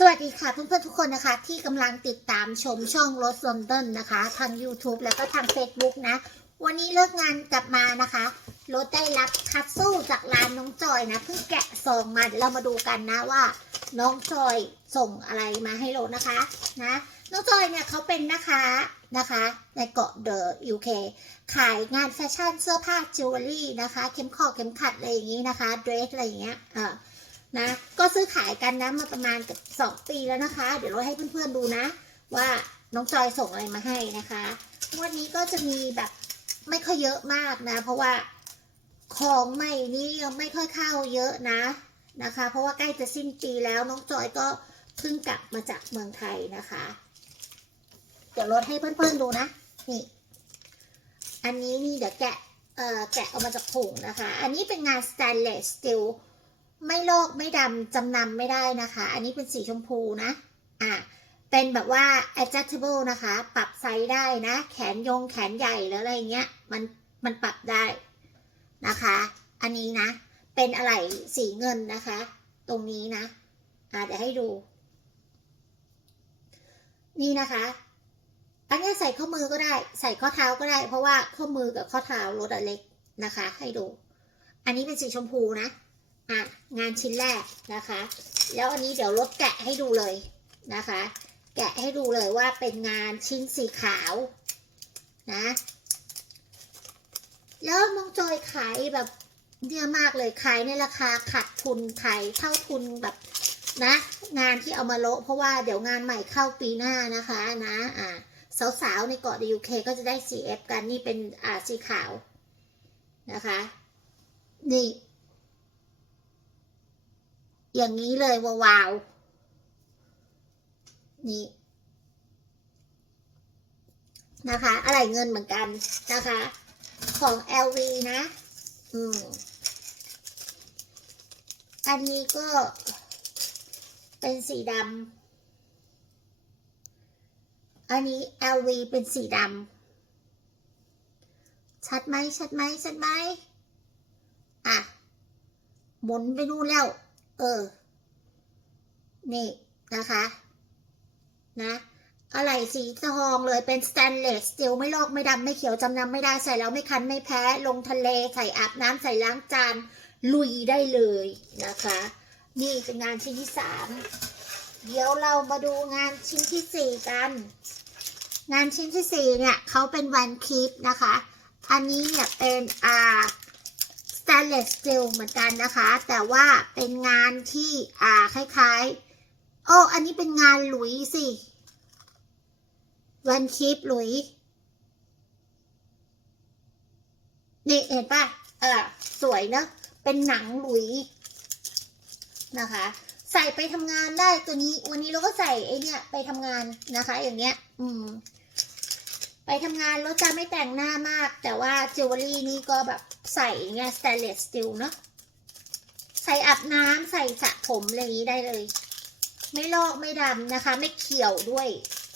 สวัสดีค่ะเพื่อนๆทุกคนนะคะ ที่กำลังติดตามชมช่องรถลอนดอนนะคะ ทาง YouTube แล้วก็ทาง Facebook นะ วันนี้เลิกงานกลับมานะคะรถได้รับคัตสู้จากร้านน้องจอยนะเพิ่งแกะซองมาเดี๋ยวเรามาดูกันนะว่า น้องจอยส่งอะไรมาให้รถนะคะนะน้องจอยเนี่ยเขาเป็นนะคะนะคะ ในเกาะเดอะยูเคขายงานแฟชั่นเสื้อผ้าจิวเวลรี่นะคะ เข็มขอเข็มขัดอะไรอย่างนี้นะคะเดรสอะไรอย่างเงี้ยเออ นะก็ซื้อขายกันนะมาประมาณเกับสองปีแล้วนะคะ เดี๋ยวเราให้เพื่อนๆดูนะ ว่าน้องจอยส่งอะไรมาให้นะคะงวันนี้ก็จะมีแบบไม่ค่อยเยอะมากนะ เพราะว่าของใหม่นี่ยังไม่ค่อยเข้าเยอะนะนะคะ เพราะว่าใกล้จะสิ้นปีแล้วน้องจอยก็เพิ่งกลับมาจากเมืองไทยนะคะ เดี๋ยวลดให้เพื่อนๆดูนะนี่ อันนี้นี่เดี๋ยวแกะเอ่อแกะออกมาจากถุงนะคะ อันนี้เป็นงาน stainless steel ไม่โลกไม่ดำจำนำไม่ได้นะคะ อันนี้เป็นสีชมพูนะอะเป็นแบบว่า adjustable นะคะ ปรับไซส์ได้นะ แขนยงแขนใหญ่หรืออะไรเงี้ย มันมันปรับได้นะคะ อันนี้นะ เป็นอะไรสีเงินนะคะ ตรงนี้นะอะเดี๋ยวให้ดู นี่นะคะ อันนี้ใส่ข้อมือก็ได้ ใส่ข้อเท้าก็ได้ เพราะว่าข้อมือกับข้อเท้ารถอะเล็กนะคะ ให้ดู อันนี้เป็นสีชมพูนะ อะงานชิ้นแรกนะคะ แล้วอันนี้เดี๋ยวลดแกะให้ดูเลยนะคะ แกะให้ดูเลยว่าเป็นงานชิ้นสีขาวนะแล้วน้องจอยขายแบบเนี่ยมากเลยขายในราคาขาดทุนขายเท่าทุนแบบนะ งานที่เอามาโละเพราะว่าเดี๋ยวงานใหม่เข้าปีหน้านะคะนะอ่าสาวๆในเกาะยูเคก็จะได้ CF กันนี่เป็นอ่าสีขาวนะคะ นี่ อย่างนี้เลยวาวๆนี่นะคะ อะไรเงินเหมือนกันนะคะ ของ LV นะ อืม อันนี้ก็เป็นสีดำ อันนี้ LV เป็นสีดำ ชัดไหมชัดไหมชัดไหมอะ หมุนไปนู่นแล้ว เออ นี่นะคะ นะอะไรสีทองเลยเป็นสแตนเลสสตีลไม่ลอกไม่ดำไม่เขียวจำนำไม่ได้ใส่แล้วไม่คันไม่แพ้ ลงทะเลใส่อาบน้ำใส่ล้างจาน ลุยได้เลยนะคะ นี่เป็นงานชิ้นที่สามเดี๋ยวเรามาดูงานชิ้นที่สี่กัน งานชิ้นที่สี่เนี่ยเขาเป็นวันคีปนะคะ อันนี้เนี่ยเป็นอ่า stainless steel เหมือนกันนะคะ แต่ว่าเป็นงานที่อ่าคล้ายๆ โอ้อันนี้เป็นงานหลุยสิวันคีปหลุย นี่เห็นป่ะเออสวยเนอะเป็นหนังหลุยนะคะ ใส่ไปทำงานได้ตัวนี้ วันนี้เราก็ใส่ไอเนี่ยไปทำงานนะคะ อย่างเงี้ย อืม ไปทำงานรถจะไม่แต่งหน้ามาก แต่ว่าจิวเวลรี่นี่ก็แบบใส่เงี้ยสแตนเลสสตีลเนาะใส่อาบน้ำใส่สระผมอะไรอย่างนี้ได้เลย ไม่ลอกไม่ดำนะคะ ไม่เขียวด้วย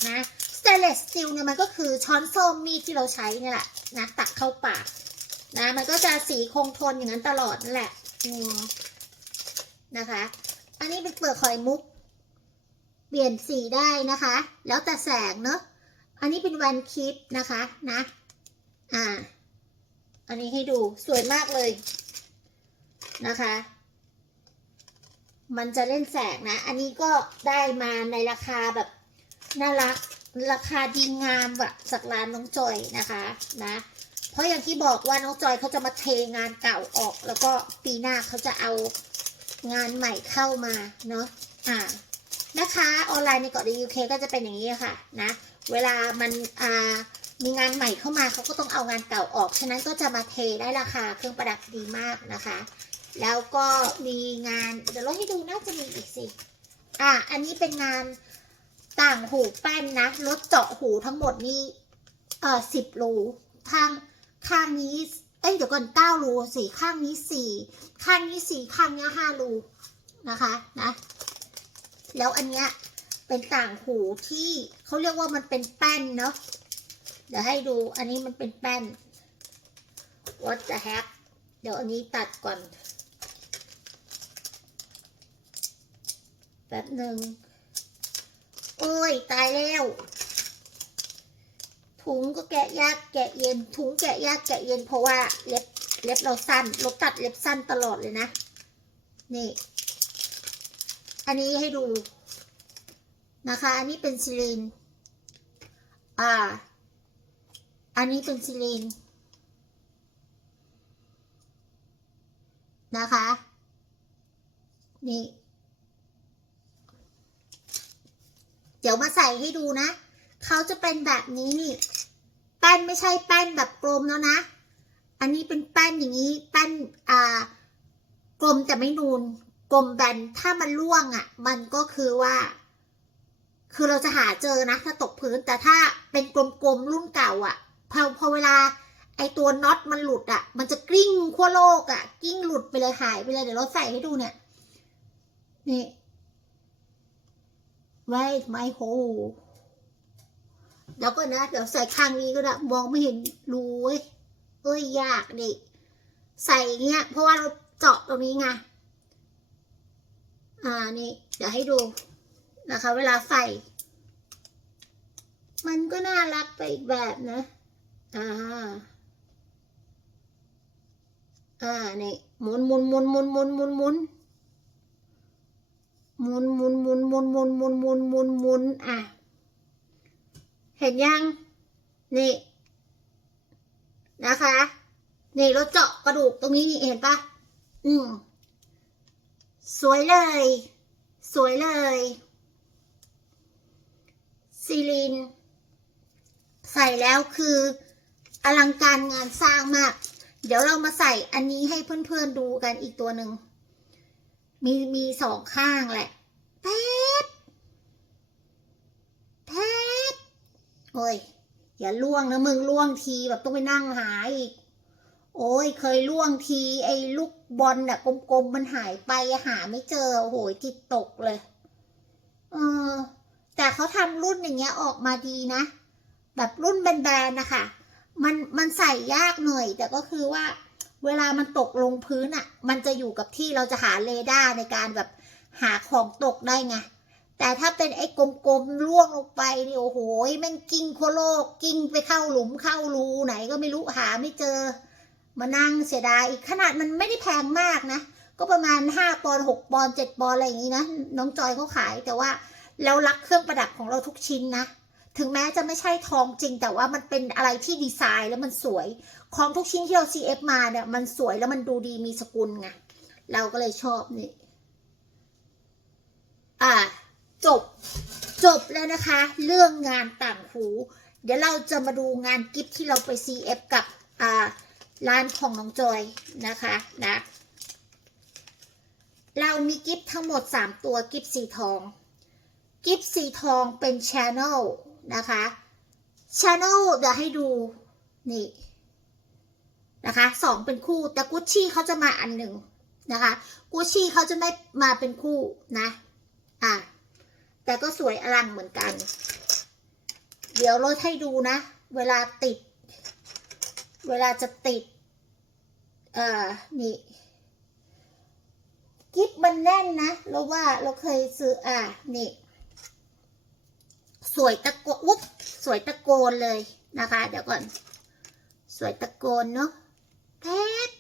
นะสแตนเลสสตีลเนี่ยมันก็คือช้อนส้อมมีดที่เราใช้เนี่ยแหละนะตักเข้าปากนะมันก็จะสีคงทนอย่างนั้นตลอดนั่นแหละอืมนะคะ อันนี้เป็นเปลือกหอยมุก เปลี่ยนสีได้นะคะ แล้วแต่แสงเนาะ อันนี้เป็นวันคลิปนะคะนะ อ่า อันนี้ให้ดูสวยมากเลยนะคะ มันจะเล่นแสงนะ อันนี้ก็ได้มาในราคาแบบน่ารักราคาดีงามแบบจากร้านน้องจอยนะคะนะ เพราะอย่างที่บอกว่าน้องจอยเขาจะมาเทงานเก่าออก แล้วก็ปีหน้าเขาจะเอางานใหม่เข้ามาเนาะอ่านะคะออนไลน์ในเกาะดียูเคก็จะเป็นอย่างนี้ค่ะนะ เวลามันอ่ามีงานใหม่เข้ามาเขาก็ต้องเอางานเก่าออก ฉะนั้นก็จะมาเทได้ราคาเครื่องประดับดีมากนะคะ แล้วก็มีงานเดี๋ยวเราให้ดูน่าจะมีอีกสิอ่าอันนี้เป็นงานต่างหูแป้นนะรถเจาะหูทั้งหมดนี่เอ่อสิบรูข้างข้างนี้เอ้ยเดี๋ยวก่อนเก้ารูสี่ข้างนี้สี่ข้างนี้สี่ข้างนี้ห้ารูนะคะนะ แล้วอันเนี้ย เป็นต่างหูที่เขาเรียกว่ามันเป็นแป้นเนาะเดี๋ยวให้ดูอันนี้มันเป็นแป้น what the heck เดี๋ยวอันนี้ตัดก่อนแป๊บหนึ่งโอ้ย ตายแล้ว ถุงก็แกะยากแกะเย็น ถุงแกะยากแกะเย็นเพราะว่าเล็บเล็บเราสั้นเราตัดเล็บสั้นตลอดเลยนะ นี่ อันนี้ให้ดู นะคะ อันนี้เป็นซิลิน อ่า อันนี้เป็นซิลิน นะคะ นี่ เดี๋ยวมาใส่ให้ดูนะ เขาจะเป็นแบบนี้นี่ แป้นไม่ใช่แป้นแบบกลมแล้วนะ อันนี้เป็นแป้นอย่างนี้ แป้น อ่ากลมแต่ไม่นูน กลมแบน ถ้ามันร่วงอะ่ะ มันก็คือว่า คือเราจะหาเจอนะ ถ้าตกพื้นแต่ถ้าเป็นกลมๆรุ่นเก่าอะ่ะพอพอเวลาไอตัวน็อตมันหลุดอะ่ะ มันจะกลิ้งขั้วโลกอะ่ะกลิ้งหลุดไปเลยหายไปเลยเดี๋ยวเราใส่ให้ดูเนี่ย นี่ Wait my hole แล้วก็นะเดี๋ยวใส่ข้างนี้ก็ได้มองไม่เห็นรูเว้ยเอ้ยยากดิใส่เงี้ย เพราะว่าเราเจาะตรงนี้ไงอ่านี่ เดี๋ยวให้ดู นะคะ เวลาใส่ มันก็น่ารักไปอีกแบบนะอ่าอ่านี่หมุนหมุนหมุนหมุนหมุนหมุนหมุนหมุนหมุนหมุนหมุนหมุนหมุนหมุนหมุนหมุนอะ เห็นยัง นี่ นะคะ นี่เราเจาะกระดูกตรงนี้นี่เห็นปะอืม สวยเลย สวยเลย ซีลิน ใส่แล้วคืออลังการงานสร้างมาก เดี๋ยวเรามาใส่อันนี้ให้เพื่อนๆดูกันอีกตัวหนึ่ง มีมีสองข้างแหละแป๊บแป๊บโอ้ย อย่าล่วงนะมึงล่วงทีแบบต้องไปนั่งหาอีก โอ้ย เคยล่วงที ไอ้ลูกบอลน่ะกลมๆมันหายไปหาไม่เจอ โอ้โหจิตตกเลย เออ แต่เขาทำรุ่นอย่างเงี้ยออกมาดีนะ แบบรุ่นแบนๆนะคะมันมันใส่ยากหน่อย แต่ก็คือว่าเวลามันตกลงพื้นอะ่ะ มันจะอยู่กับที่เราจะหาเรดาร์ในการแบบหาของตกได้ไง แต่ถ้าเป็นไอ้กลมๆล่วงลงไปนี่โอ้โหแม่งกิ้งโคโลกกิ้งไปเข้าหลุมเข้ารูไหนก็ไม่รู้หาไม่เจอ มานั่งเสียดายอีกขนาดมันไม่ได้แพงมากนะ ก็ประมาณห้าปอนด์หกปอนด์เจ็ดปอนด์อะไรอย่างนี้นะ น้องจอยเขาขายแต่ว่า เรารักเครื่องประดับของเราทุกชิ้นนะ ถึงแม้จะไม่ใช่ทองจริง แต่ว่ามันเป็นอะไรที่ดีไซน์แล้วมันสวย ของทุกชิ้นที่เรา CF มาเนี่ยมันสวยแล้วมันดูดีมีสกุลไง เราก็เลยชอบนี่ อ่า จบ จบแล้วนะคะ เรื่องงานต่างหู เดี๋ยวเราจะมาดูงานกิฟที่เราไป CF กับ อ่า ร้านของน้องจอยนะคะนะเรามีกิฟทั้งหมด 3 ตัวกิฟสีทอง กิฟสีทองเป็นช n นลนะคะช n นลเดี๋ยวให้ดู นี่ นะคะสองเป็นคู่ แต่กุชชี่เขาจะมาอันหนึ่งนะคะกุชชี่เขาจะไม่มาเป็นคู่นะ อะ แต่ก็สวยอลังเหมือนกัน เดี๋ยวลดให้ดูนะ เวลาติด เวลาจะติด เอ่อ นี่กิฟมันแน่นนะ เราว่าเราเคยซื้อ อะ นี่ สวยตะโกอุ๊บสวยตะโกนเลยนะคะ เดี๋ยวก่อน สวยตะโกนเนาะแป๊บ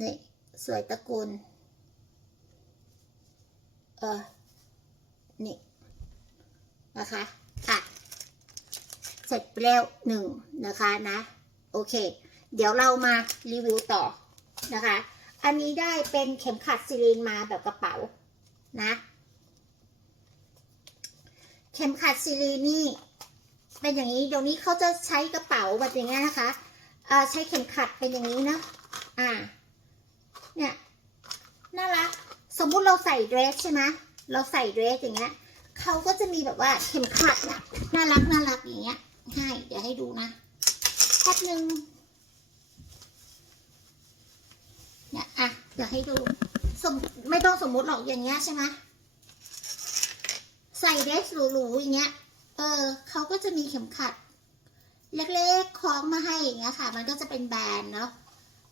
นี่สวยตะโกนเออนี่นะคะอะเสร็จไปแล้วหนึ่งนะคะนะ โอเค เดี๋ยวเรามารีวิวต่อนะคะ อันนี้ได้เป็นเข็มขัดซิลินมาแบบกระเป๋านะ ข็มขัดซิลินนี่เป็นอย่างนี้เดี๋ยวนี้เขาจะใช้กระเป๋าแบบอย่างเงี้ยนะคะอ่าใช้เข็มขัดเป็นอย่างนี้นะอ่าเนี่ยน่ารักสมมุติเราใส่เดรสใช่ไหมเราใส่เดรสอย่างเงี้ยเขาก็จะมีแบบว่าเข็มขัดน่ะน่ารักน่ารักอย่างเงี้ยให้เดี๋ยวให้ดูนะแป๊บนึงเนี่ยอะเดี๋ยวให้ดูสมไม่ต้องสมมุติหรอกอย่างเงี้ยใช่ไหม ใส่เดรสหรูๆอย่างเงี้ย เออเขาก็จะมีเข็มขัด เล็กๆคล้องมาให้อย่างเงี้ยค่ะ มันก็จะเป็นแบรนด์เนาะ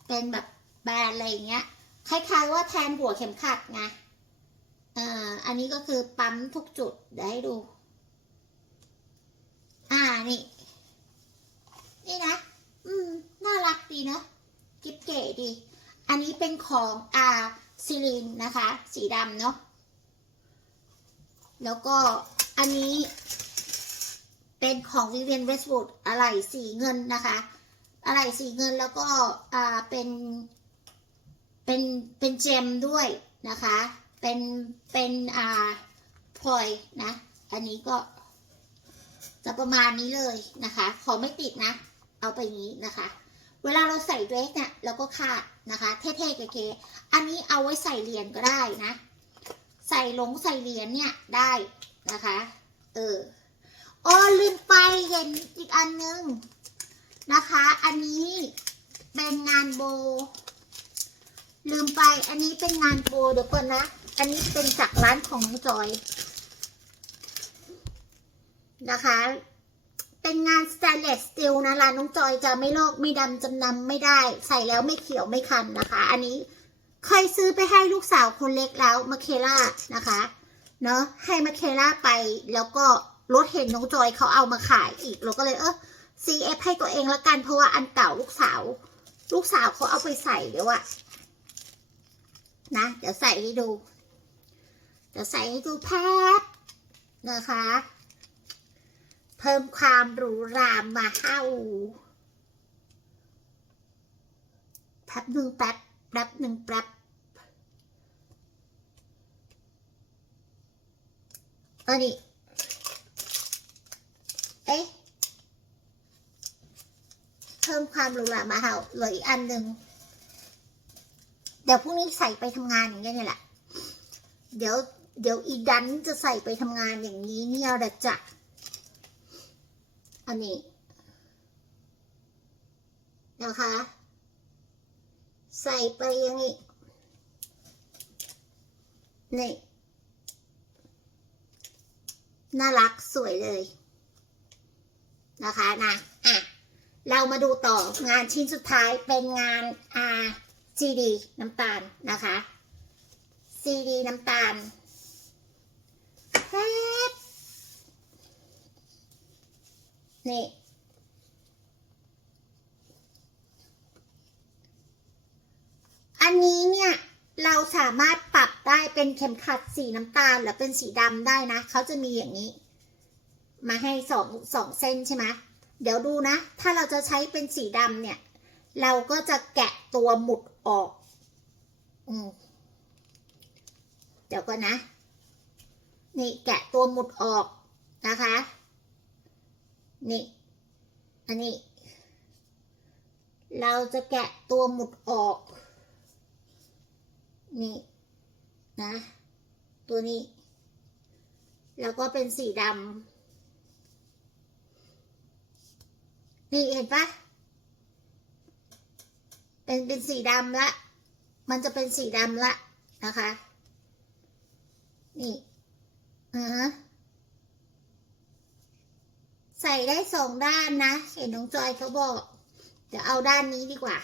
เป็นแบบแบรนด์อะไรอย่างเงี้ย คล้ายๆว่าแทนหัวเข็มขัดไงอ่าอันนี้ก็คือปั๊มทุกจุดเดี๋ยวให้ดู อ่านี่ นี่นะ อืม น่ารักดีเนอะกิ๊บเก๋ดี อันนี้เป็นของอาซิลินนะคะ สีดำเนาะ แล้วก็อันนี้เป็นของ Vivienne Westwood อะไรสีเงินนะคะอะไรสีเงินแล้วก็อ่าเป็นเป็นเป็นเจมด้วยนะคะ เป็นเป็นอ่าพลอยนะ อันนี้ก็จะประมาณนี้เลยนะคะ ขอไม่ติดนะ เอาไปงนี้นะคะ เวลาเราใส่เดรสเนี่ยเราก็คาดนะคะ เท่ๆเก๋ๆอันนี้เอาไว้ใส่เหรียญก็ได้นะ ใส่หลงใส่เหรียญเนี่ยได้นะคะ เอออ๋อลืมไปเห็นอีกอันนึงนะคะ อันนี้เป็นงานโบ ลืมไปอันนี้เป็นงานโบเดี๋ยวก่อนนะ อันนี้เป็นจากร้านของน้องจอยนะคะ เป็นงานสแตนเลสสตีลนะร้านน้องจอยจะไม่ลอกไม่ดำจำนำไม่ได้ ใส่แล้วไม่เขียวไม่คันนะคะ อันนี้ เคยซื้อไปให้ลูกสาวคนเล็กแล้วมาเคล่านะคะเนาะให้มาเคล่าไปแล้วก็รถเห็นน้องจอยเขาเอามาขายอีกเราก็เลยเออ CF ให้ตัวเองละกันเพราะว่าอันเก่าลูกสาว ลูกสาวเขาเอาไปใส่เดี๋ยวอะนะ เดี๋ยวใส่ให้ดู เดี๋ยวใส่ให้ดูแพบนะคะ เพิ่มความหรูหรามาเฮ้าแป๊บหนึ่งแป๊บ แป๊บหนึ่งแป๊บอันนี้เอ๊ะเพิ่มความหรูหรามาเห่าเหลืออีกอันหนึ่งเดี๋ยวพรุ่งนี้ใส่ไปทำงานอย่างเงี้ยนี่แหละ เดี๋ยวเดี๋ยวอีดันจะใส่ไปทำงานอย่างนี้เนี่ยแหละจ้ะอันนี้นะคะ ใส่ไปอย่างนี้ นี่ น่ารักสวยเลย นะคะนะอะ เรามาดูต่องานชิ้นสุดท้ายเป็นงาน R CD น้ำตาลนะคะ CD น้ำตาลนี่ อันนี้เนี่ย เรา สามารถปรับได้เป็นเข็มขัดสีน้ำตาลหรือเป็นสีดำได้นะ เขาจะมีอย่างนี้ มาให้สองสองเส้นใช่ไหมเดี๋ยวดูนะ ถ้าเราจะใช้เป็นสีดำเนี่ย เราก็จะแกะตัวหมุดออกอืมเดี๋ยวก่อนนะ นี่แกะตัวหมุดออกนะคะ นี่ อันนี้ เราจะแกะตัวหมุดออก นี่นะ ตัวนี้ แล้วก็เป็นสีดำนี่เห็นปะเป็นเป็นสีดำละ มันจะเป็นสีดำละนะคะ นี่อ่าฮะใส่ได้สองด้านนะเห็นน้องจอยเขาบอก เดี๋ยวเอาด้านนี้ดีกว่า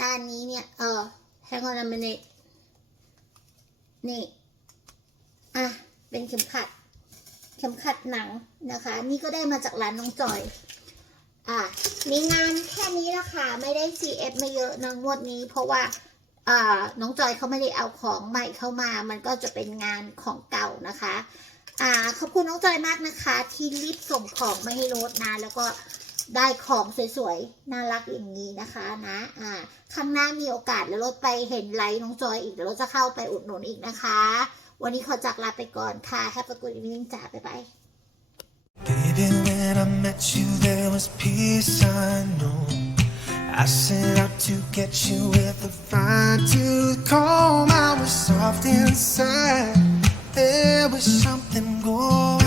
ด้านนี้เนี่ย เออ hang on a minute นี่ อะ เป็นเข็มขัด เข็มขัดหนังนะคะ นี่ก็ได้มาจากร้านน้องจอย อะ มีงานแค่นี้ละค่ะ ไม่ได้ CF ไม่เยอะนะงวดนี้ เพราะว่าอ่าน้องจอยเขาไม่ได้เอาของใหม่เข้ามา มันก็จะเป็นงานของเก่านะคะ อ่า ขอบคุณน้องจอยมากนะคะ ที่รีบส่งของมาให้รถนะ แล้วก็ ได้ของสวยๆ น่ารักอย่างนี้นะคะนะอ่าข้างหน้ามีโอกาสแล้วรถไปเห็นไลน์น้องจอยอีกแล้วจะเข้าไปอุดหนุนอีกนะคะ วันนี้ขอจากลาไปก่อนค่ะแฮปปี้กูดอีวิ่งจ่าบ๊ายบาย Baby, when I met you, there was peace I know. I set out to get you with a fine tooth comb. I was soft inside. There was something going.